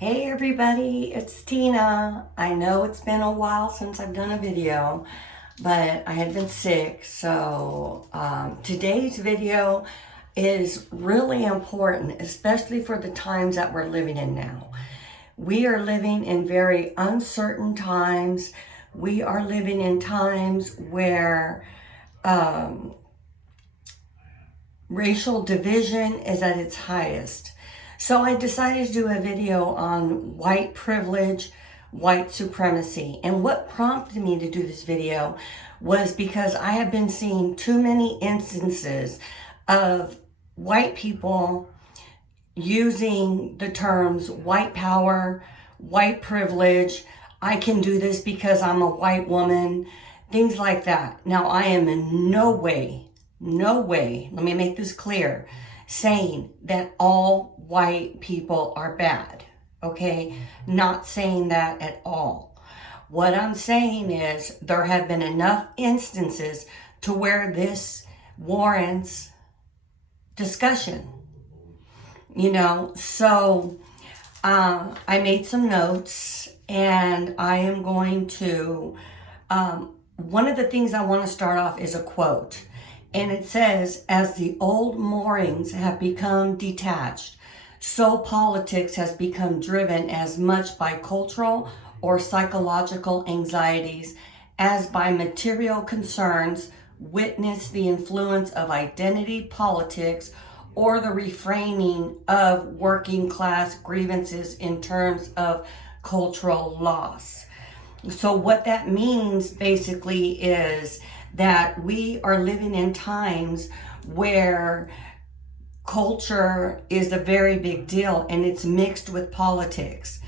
Hey everybody, it's Tina. I know it's been a while since I've done a video, but I had been sick, so today's video is really important, especially for the times that we're living in now. We are living in very uncertain times. We are living in times where racial division is at its highest. So I decided to do a video on white privilege, white supremacy. And what prompted me to do this video was because I have been seeing too many instances of white people using the terms white power, white privilege, I can do this because I'm a white woman, things like that. Now, I am in no way, let me make this clear, saying that all white people are bad, okay? Not saying that at all. What I'm saying is there have been enough instances to where this warrants discussion, So I made some notes and I am going to, one of the things I want to start off is a quote. And it says, as the old moorings have become detached, so politics has become driven as much by cultural or psychological anxieties as by material concerns. Witness the influence of identity politics or the reframing of working class grievances in terms of cultural loss. So what that means basically is that we are living in times where culture is a very big deal and it's mixed with politics.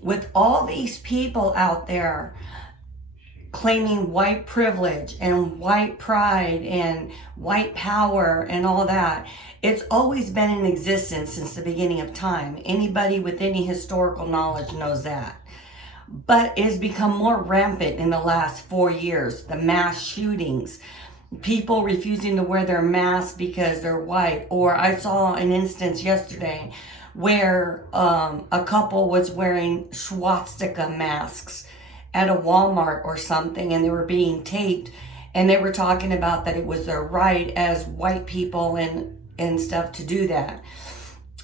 With all these people out there claiming white privilege and white pride and white power and all that, it's always been in existence since the beginning of time. Anybody with any historical knowledge knows that. But it has become more rampant in the last 4 years. The mass shootings, people refusing to wear their masks because they're white. Or I saw an instance yesterday where a couple was wearing swastika masks at a Walmart or something, and they were being taped, and they were talking about that it was their right as white people and stuff to do that.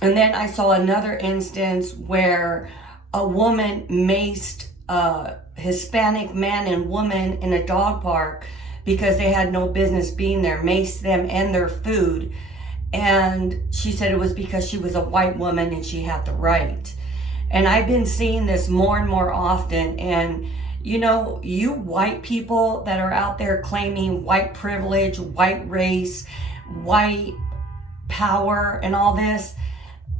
And then I saw another instance where a woman maced a Hispanic man and woman in a dog park because they had no business being there, maced them and their food. And she said it was because she was a white woman and she had the right. And I've been seeing this more and more often. And you white people that are out there claiming white privilege, white race, white power and all this,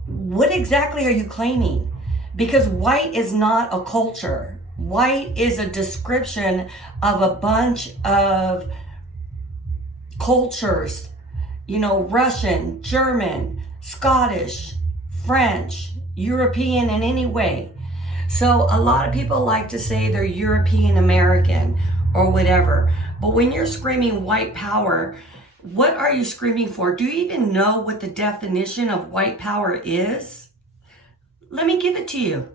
what exactly are you claiming? Because white is not a culture. White is a description of a bunch of cultures, Russian, German, Scottish, French, European in any way. So a lot of people like to say they're European American or whatever. But when you're screaming white power, what are you screaming for? Do you even know what the definition of white power is? Let me give it to you.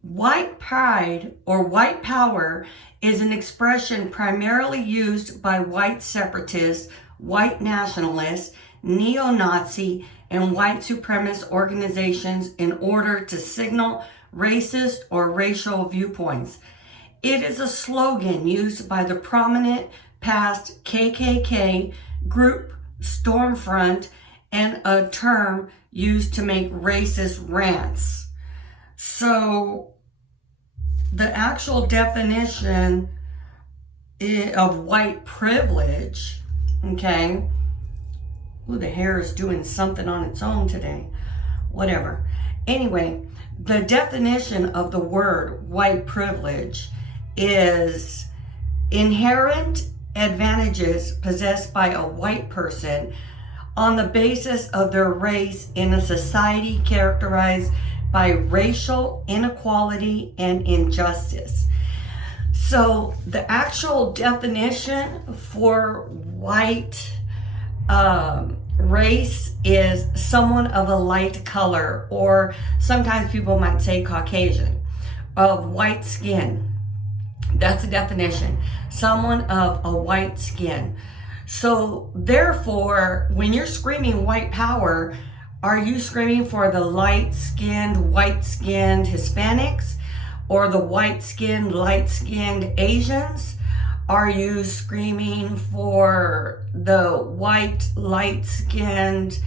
White pride or white power is an expression primarily used by white separatists, white nationalists, neo-Nazi, and white supremacist organizations in order to signal racist or racial viewpoints. It is a slogan used by the prominent past KKK group Stormfront and a term used to make racist rants. So the actual definition of white privilege, okay, ooh, the hair is doing something on its own today, whatever. Anyway, the definition of the word white privilege is inherent advantages possessed by a white person on the basis of their race in a society characterized by racial inequality and injustice. So the actual definition for white race is someone of a light color, or sometimes people might say Caucasian, of white skin. That's the definition. Someone of a white skin. So therefore, when you're screaming white power, are you screaming for the light-skinned, white-skinned Hispanics, or the white-skinned, light-skinned Asians? Are you screaming for the white, light-skinned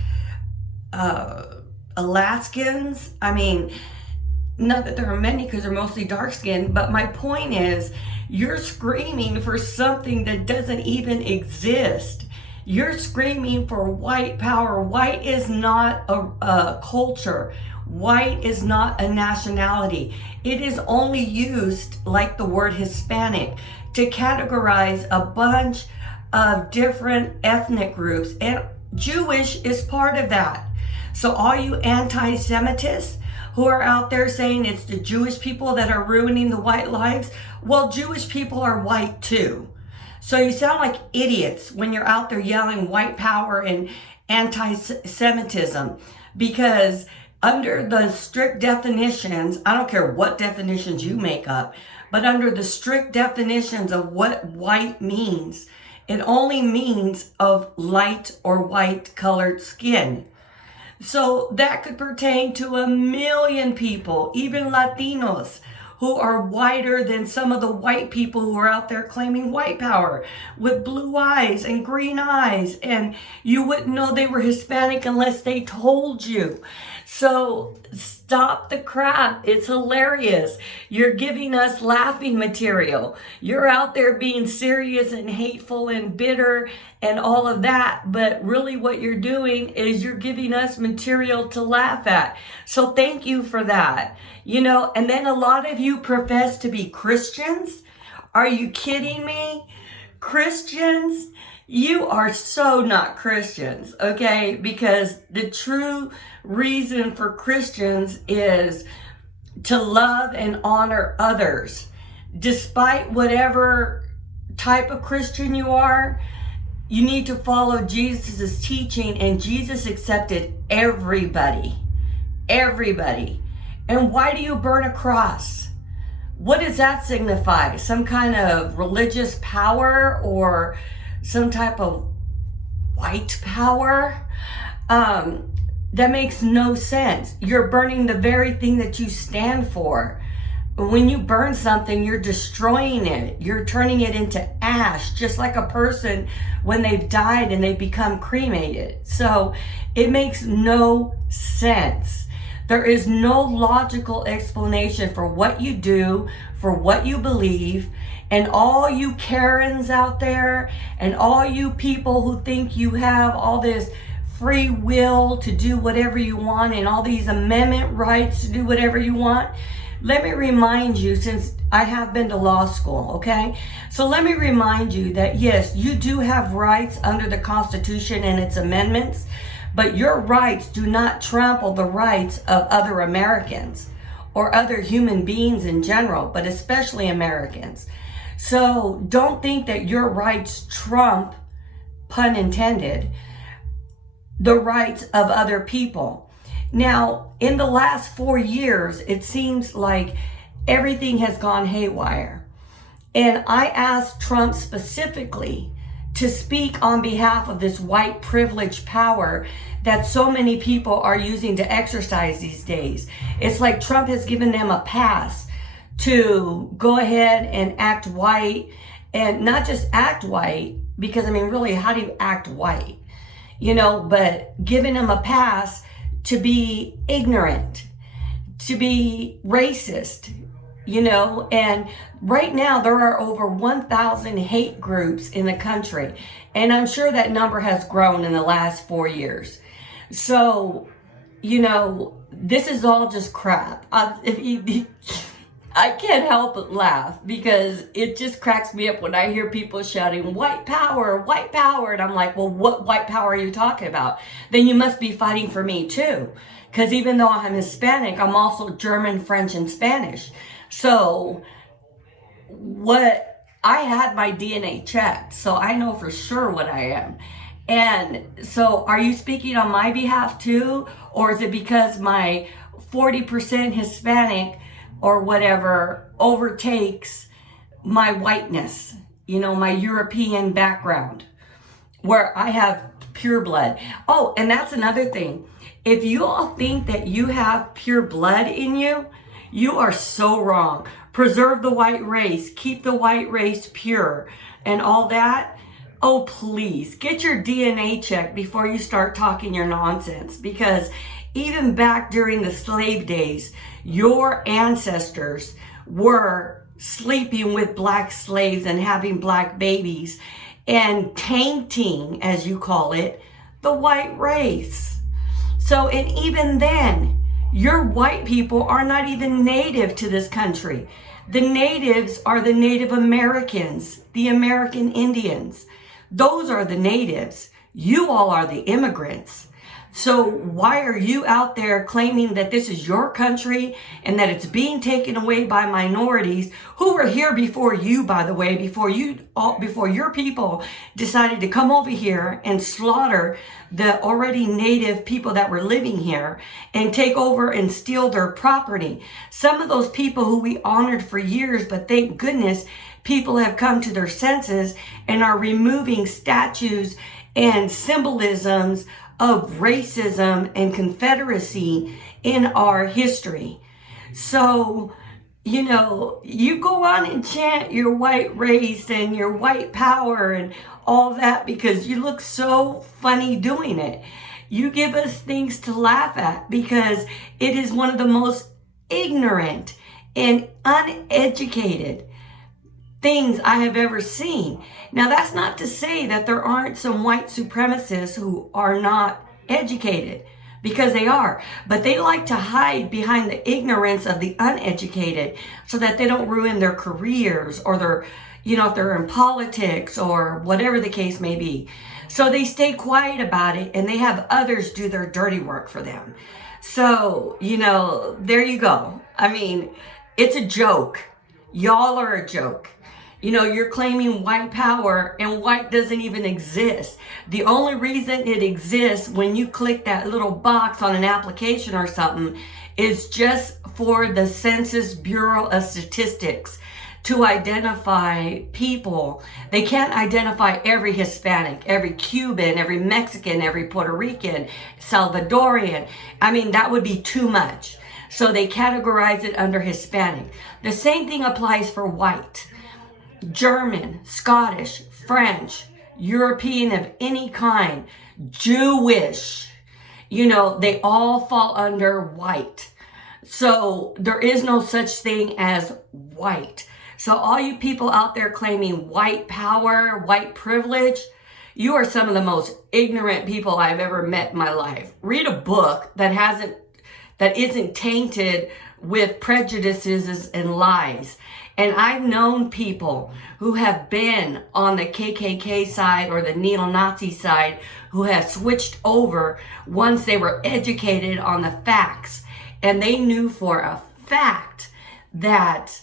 Alaskans? I mean, not that there are many, because they're mostly dark-skinned, but my point is, you're screaming for something that doesn't even exist. You're screaming for white power. White is not a culture. White is not a nationality. It is only used, like the word Hispanic, to categorize a bunch of different ethnic groups, and Jewish is part of that. So all you anti-Semitists who are out there saying it's the Jewish people that are ruining the white lives, well, Jewish people are white too. So you sound like idiots when you're out there yelling white power and anti-Semitism, because under the strict definitions, I don't care what definitions you make up, but under the strict definitions of what white means, it only means of light or white colored skin. So that could pertain to a million people, even Latinos, who are whiter than some of the white people who are out there claiming white power with blue eyes and green eyes. And you wouldn't know they were Hispanic unless they told you. So stop the crap. It's hilarious. You're giving us laughing material. You're out there being serious and hateful and bitter and all of that. But really what you're doing is you're giving us material to laugh at. So thank you for that. You know, and then a lot of you profess to be Christians. Are you kidding me? Christians? You are so not Christians, okay? Because the true reason for Christians is to love and honor others. Despite whatever type of Christian you are, you need to follow Jesus' teaching, and Jesus accepted everybody. Everybody. And why do you burn a cross? What does that signify? Some kind of religious power or some type of white power? That makes no sense. You're burning the very thing that you stand for. When you burn something, you're destroying it. You're turning it into ash, just like a person when they've died and they become cremated. So it makes no sense. There is no logical explanation for what you do, for what you believe. And all you Karens out there and all you people who think you have all this free will to do whatever you want and all these amendment rights to do whatever you want, let me remind you, since I have been to law school, okay? So let me remind you that yes, you do have rights under the Constitution and its amendments, but your rights do not trample the rights of other Americans or other human beings in general, but especially Americans. So don't think that your rights trump, pun intended, the rights of other people. Now, in the last 4 years, it seems like everything has gone haywire. And I asked Trump specifically to speak on behalf of this white privilege power that so many people are using to exercise these days. It's like Trump has given them a pass to go ahead and act white, and not just act white, because I mean, really, how do you act white? You know, but giving them a pass to be ignorant, to be racist, you know. And right now there are over 1,000 hate groups in the country. And I'm sure that number has grown in the last 4 years. So, you know, this is all just crap. I can't help but laugh because it just cracks me up when I hear people shouting, white power, white power. And I'm like, well, what white power are you talking about? Then you must be fighting for me too. Because even though I'm Hispanic, I'm also German, French, and Spanish. So what I had my DNA checked, so I know for sure what I am. And so are you speaking on my behalf too? Or is it because my 40% Hispanic or whatever overtakes my whiteness, my European background, where I have pure blood? Oh, and that's another thing. If you all think that you have pure blood in you, you are so wrong. Preserve the white race, keep the white race pure, and all that. Oh, please get your DNA checked before you start talking your nonsense, because even back during the slave days, your ancestors were sleeping with black slaves and having black babies and tainting, as you call it, the white race. So, and even then, your white people are not even native to this country. The natives are the Native Americans, the American Indians. Those are the natives. You all are the immigrants. So why are you out there claiming that this is your country and that it's being taken away by minorities who were here before you, by the way, before your people decided to come over here and slaughter the already native people that were living here and take over and steal their property? Some of those people who we honored for years, but thank goodness people have come to their senses and are removing statues and symbolisms of racism and Confederacy in our history. So, you go on and chant your white race and your white power and all that because you look so funny doing it. You give us things to laugh at because it is one of the most ignorant and uneducated things I have ever seen. Now, that's not to say that there aren't some white supremacists who are not educated, because they are, but they like to hide behind the ignorance of the uneducated so that they don't ruin their careers or their, if they're in politics or whatever the case may be. So they stay quiet about it and they have others do their dirty work for them. So, there you go. I mean, it's a joke. Y'all are a joke. You're claiming white power and white doesn't even exist. The only reason it exists when you click that little box on an application or something is just for the Census Bureau of Statistics to identify people. They can't identify every Hispanic, every Cuban, every Mexican, every Puerto Rican, Salvadorian. I mean, that would be too much. So they categorize it under Hispanic. The same thing applies for white. German, Scottish, French, European of any kind, Jewish, they all fall under white. So there is no such thing as white. So all you people out there claiming white power, white privilege, you are some of the most ignorant people I've ever met in my life. Read a book that isn't tainted with prejudices and lies. And I've known people who have been on the KKK side or the neo-Nazi side who have switched over once they were educated on the facts. And they knew for a fact that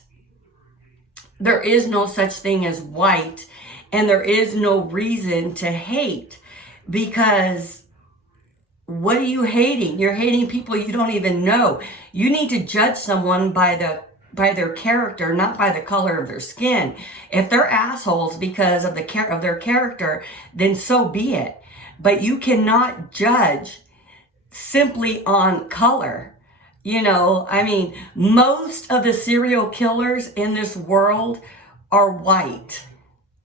there is no such thing as white and there is no reason to hate, because what are you hating? You're hating people you don't even know. You need to judge someone by their character, not by the color of their skin. If they're assholes because of their character, then so be it. But you cannot judge simply on color. Most of the serial killers in this world are white.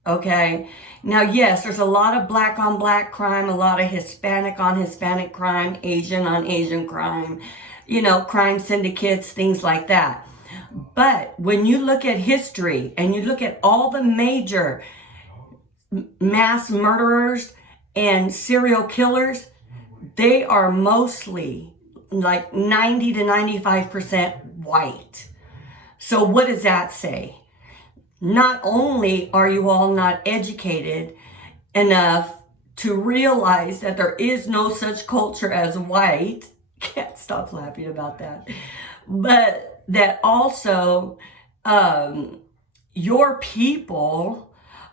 Okay. Now, yes, there's a lot of black on black crime, a lot of Hispanic on Hispanic crime, Asian on Asian crime, crime syndicates, things like that. But when you look at history and you look at all the major mass murderers and serial killers, they are mostly like 90 to 95% white. So what does that say? Not only are you all not educated enough to realize that there is no such culture as white, can't stop laughing about that, but that also your people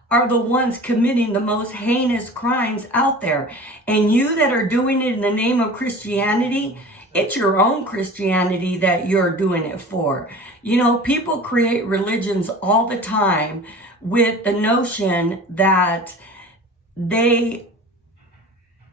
are the ones committing the most heinous crimes out there. And you that are doing it in the name of Christianity, it's your own Christianity that you're doing it for. You know, people create religions all the time with the notion that they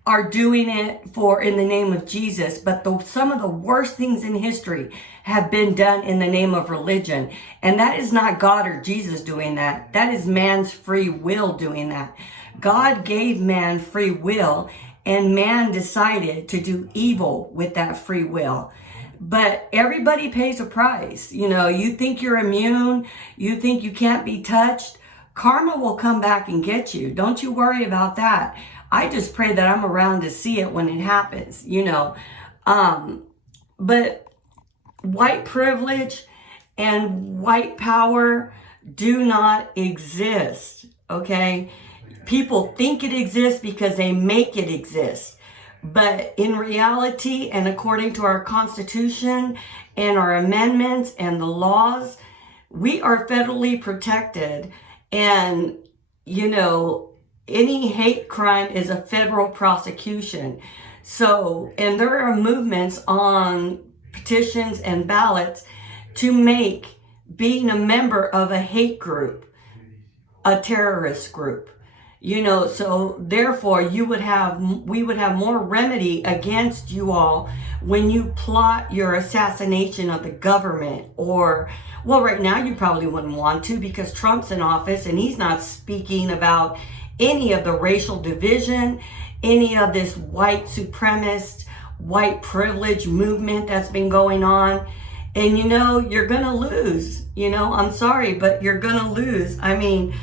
are doing it for in the name of Jesus, but some of the worst things in history have been done in the name of religion. And that is not God or Jesus doing that. That is man's free will doing that. God gave man free will, and man decided to do evil with that free will. But everybody pays a price. You know, you think you're immune, you think you can't be touched. Karma will come back and get you. Don't you worry about that. I just pray that I'm around to see it when it happens, you know. But white privilege and white power do not exist, okay? People think it exists because they make it exist. But in reality, and according to our Constitution and our amendments and the laws, we are federally protected. And, you know, any hate crime is a federal prosecution. So, and there are movements on petitions and ballots to make being a member of a hate group a terrorist group. You know, so therefore we would have more remedy against you all when you plot your assassination of the government. Or, well, right now you probably wouldn't want to because Trump's in office and he's not speaking about any of the racial division, any of this white supremacist, white privilege movement that's been going on. And you know, you're gonna lose. You know, I'm sorry, but you're gonna lose. I mean,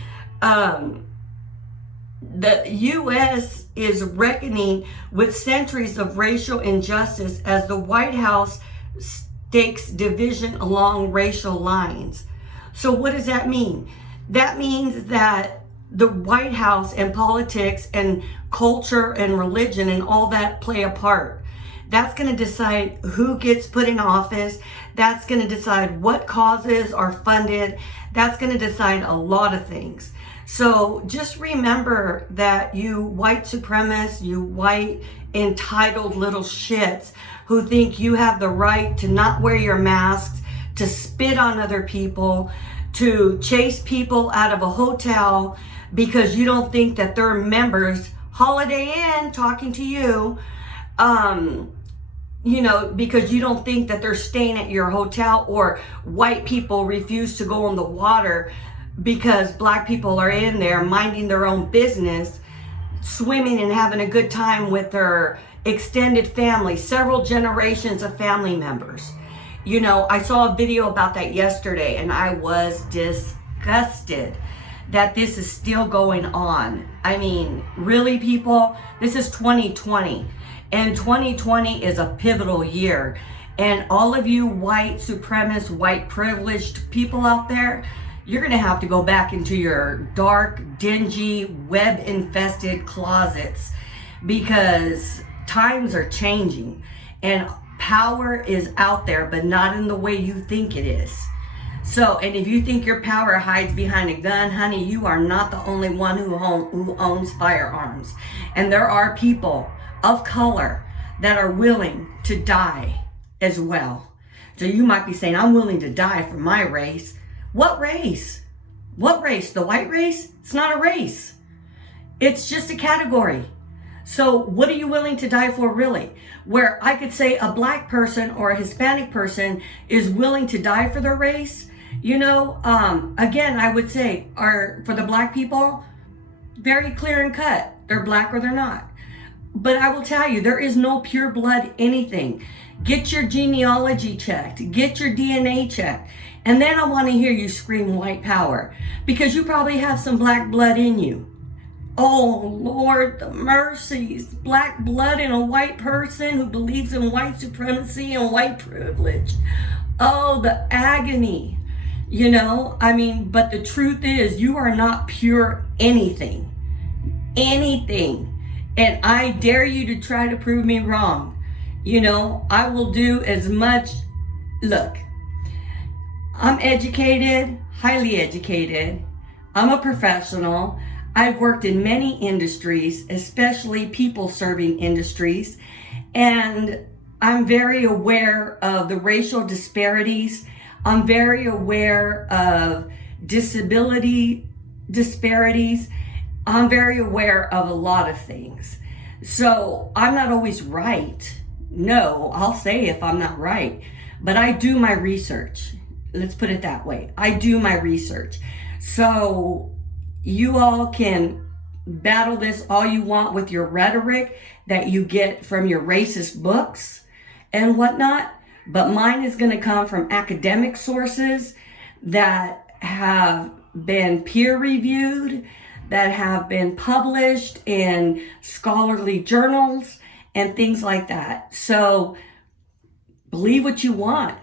the U.S. is reckoning with centuries of racial injustice as the White House stakes division along racial lines. So what does that mean? That means that the White House and politics and culture and religion and all that play a part. That's going to decide who gets put in office. That's going to decide what causes are funded. That's going to decide a lot of things. So just remember that you white supremacists, you white entitled little shits who think you have the right to not wear your masks, to spit on other people, to chase people out of a hotel because you don't think that they're members. Holiday Inn talking to you, you know, because you don't think that they're staying at your hotel, or white people refuse to go on the water because black people are in there minding their own business, swimming and having a good time with their extended family, several generations of family members. You know, I saw a video about that yesterday and I was disgusted that this is still going on. I mean, really, people, this is 2020 and 2020 is a pivotal year. And all of you white supremacist, white privileged people out there, you're gonna have to go back into your dark, dingy, web-infested closets because times are changing and power is out there, but not in the way you think it is. So, and if you think your power hides behind a gun, honey, you are not the only one who owns firearms. And there are people of color that are willing to die as well. So you might be saying, I'm willing to die for my race. What race? What race? The white race? It's not a race. It's just a category. So what are you willing to die for, really? Where I could say a black person or a Hispanic person is willing to die for their race, you know, again, I would say for the black people, very clear and cut. They're black or they're not. But I will tell you, there is no pure blood anything. Get your genealogy checked. Get your DNA checked. And then I want to hear you scream white power because you probably have some black blood in you. Oh, Lord, the mercies. Black blood in a white person who believes in white supremacy and white privilege. Oh, the agony. You know, I mean, but the truth is you are not pure anything. Anything. And I dare you to try to prove me wrong. You know, I will do as much. Look, I'm educated, highly educated. I'm a professional. I've worked in many industries, especially people-serving industries, and I'm very aware of the racial disparities. I'm very aware of disability disparities. I'm very aware of a lot of things. So I'm not always right. No, I'll say if I'm not right, but I do my research. Let's put it that way. I do my research. So you all can battle this all you want with your rhetoric that you get from your racist books and whatnot, but mine is going to come from academic sources that have been peer reviewed, that have been published in scholarly journals and things like that. So believe what you want,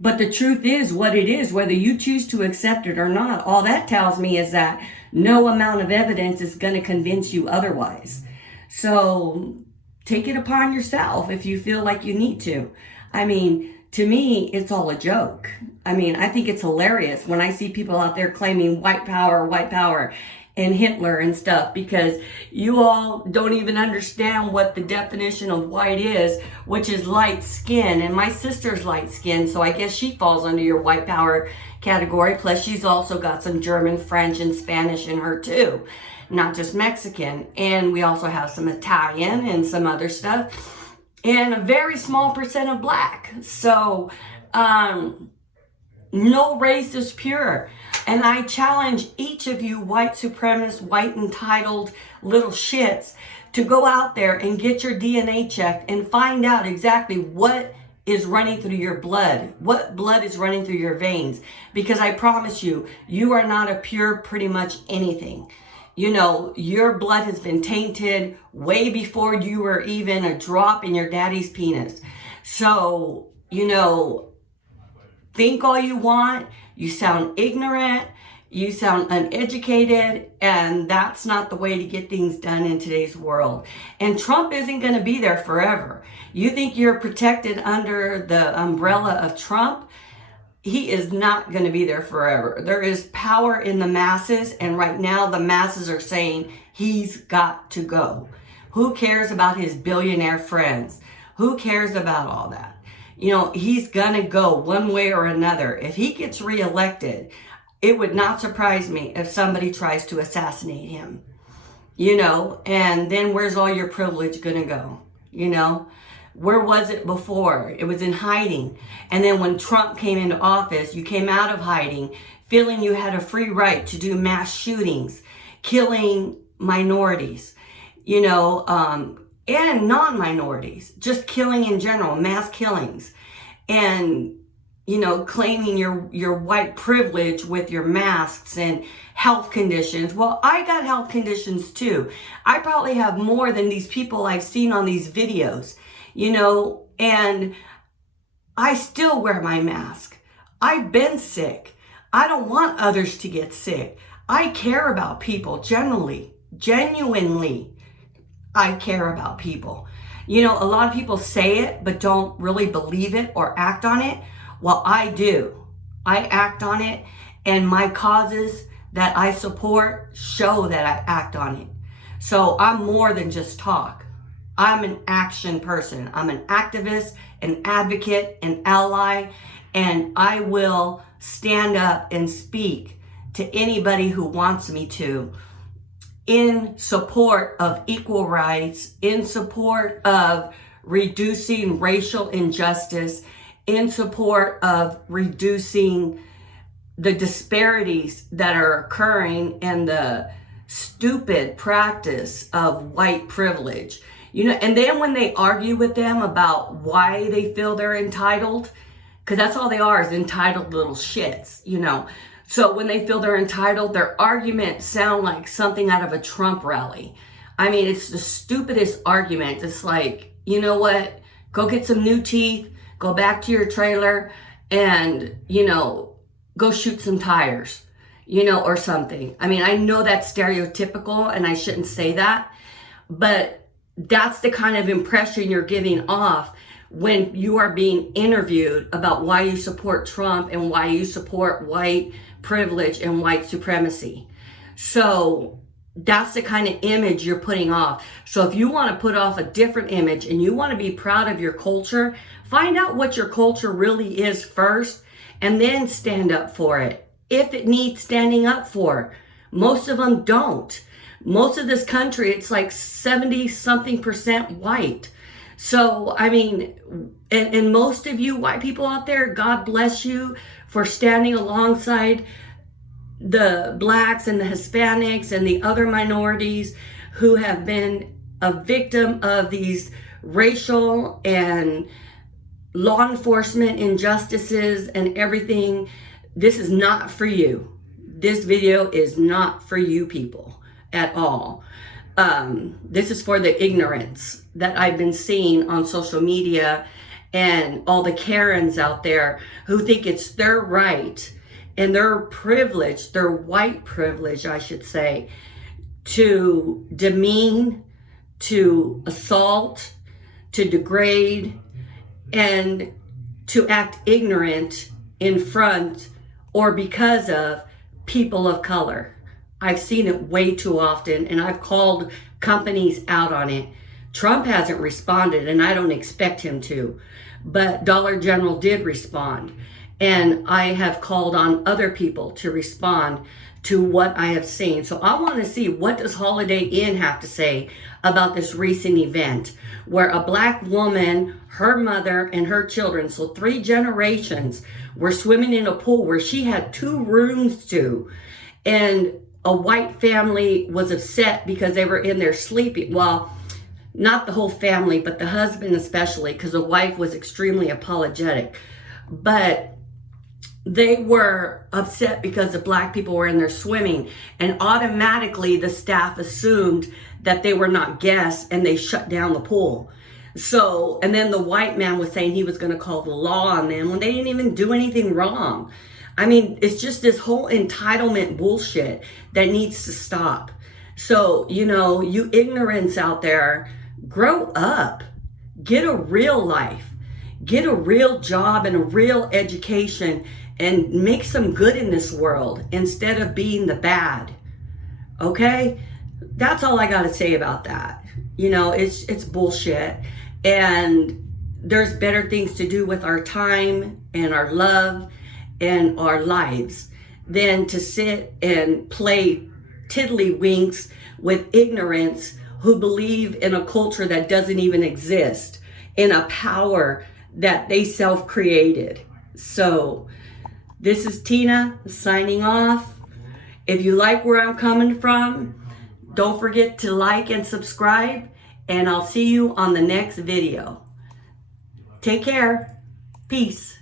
but the truth is what it is, whether you choose to accept it or not. All that tells me is that no amount of evidence is going to convince you otherwise. So take it upon yourself if you feel like you need to. I mean, to me, it's all a joke. I mean, I think it's hilarious when I see people out there claiming white power, and Hitler and stuff, because you all don't even understand what the definition of white is, which is light skin. And my sister's light skin, so I guess she falls under your white power category. Plus, she's also got some German, French, and Spanish in her too, not just Mexican. And we also have some Italian and some other stuff, and a very small percent of black. So, no race is pure. And I challenge each of you white supremacist, white entitled little shits to go out there and get your DNA checked and find out exactly what is running through your blood, what blood is running through your veins. Because I promise you, you are not a pure pretty much anything. You know, your blood has been tainted way before you were even a drop in your daddy's penis. So, you know, think all you want. You sound ignorant, you sound uneducated, and that's not the way to get things done in today's world. And Trump isn't going to be there forever. You think you're protected under the umbrella of Trump? He is not going to be there forever. There is power in the masses, and right now the masses are saying he's got to go. Who cares about his billionaire friends? Who cares about all that? You know, he's going to go one way or another. If he gets reelected, it would not surprise me if somebody tries to assassinate him. You know, and then where's all your privilege going to go? You know, where was it before? It was in hiding. And then when Trump came into office, you came out of hiding feeling you had a free right to do mass shootings, killing minorities, you know, and non-minorities, just killing in general, mass killings, and, you know, claiming your white privilege with your masks and health conditions. Well, I got health conditions too. I probably have more than these people I've seen on these videos, you know, and I still wear my mask. I've been sick. I don't want others to get sick. I care about people genuinely. I care about people. You know, a lot of people say it, but don't really believe it or act on it. Well, I do. I act on it, and my causes that I support show that I act on it. So I'm more than just talk. I'm an action person. I'm an activist, an advocate, an ally, and I will stand up and speak to anybody who wants me to, in support of equal rights, in support of reducing racial injustice, in support of reducing the disparities that are occurring and the stupid practice of white privilege. You know, and then when they argue with them about why they feel they're entitled, because that's all they are, is entitled little shits, you know. So when they feel they're entitled, their arguments sound like something out of a Trump rally. I mean, it's the stupidest argument. It's like, you know what? Go get some new teeth, go back to your trailer, and, you know, go shoot some tires, you know, or something. I mean, I know that's stereotypical and I shouldn't say that, but that's the kind of impression you're giving off when you are being interviewed about why you support Trump and why you support white privilege and white supremacy. So that's the kind of image you're putting off. So if you want to put off a different image and you want to be proud of your culture, find out what your culture really is first and then stand up for it. If it needs standing up for. Most of them don't. Most of this country, it's like 70-something% white. So, I mean, and most of you white people out there, God bless you for standing alongside the blacks and the Hispanics and the other minorities who have been a victim of these racial and law enforcement injustices and everything. This is not for you. This video is not for you people at all. This is for the ignorance that I've been seeing on social media and all the Karens out there who think it's their right and their privilege, their white privilege, I should say, to demean, to assault, to degrade, and to act ignorant in front or because of people of color. I've seen it way too often, and I've called companies out on it. Trump hasn't responded, and I don't expect him to, but Dollar General did respond. And I have called on other people to respond to what I have seen. So I want to see, what does Holiday Inn have to say about this recent event where a black woman, her mother, and her children, so 3 generations, were swimming in a pool where she had 2 rooms to, and a white family was upset because they were in there sleeping. Well, not the whole family, but the husband especially, because the wife was extremely apologetic. But they were upset because the black people were in there swimming, and automatically the staff assumed that they were not guests and they shut down the pool. So, and then the white man was saying he was going to call the law on them when they didn't even do anything wrong. I mean, it's just this whole entitlement bullshit that needs to stop. So, you know, you ignorants out there, grow up, get a real life, get a real job and a real education, and make some good in this world instead of being the bad. Okay? That's all I got to say about that. You know, it's bullshit. And there's better things to do with our time and our love and our lives than to sit and play tiddlywinks with ignorance who believe in a culture that doesn't even exist, in a power that they self-created. So this is Tina signing off. If you like where I'm coming from, don't forget to like and subscribe, and I'll see you on the next video. Take care. Peace.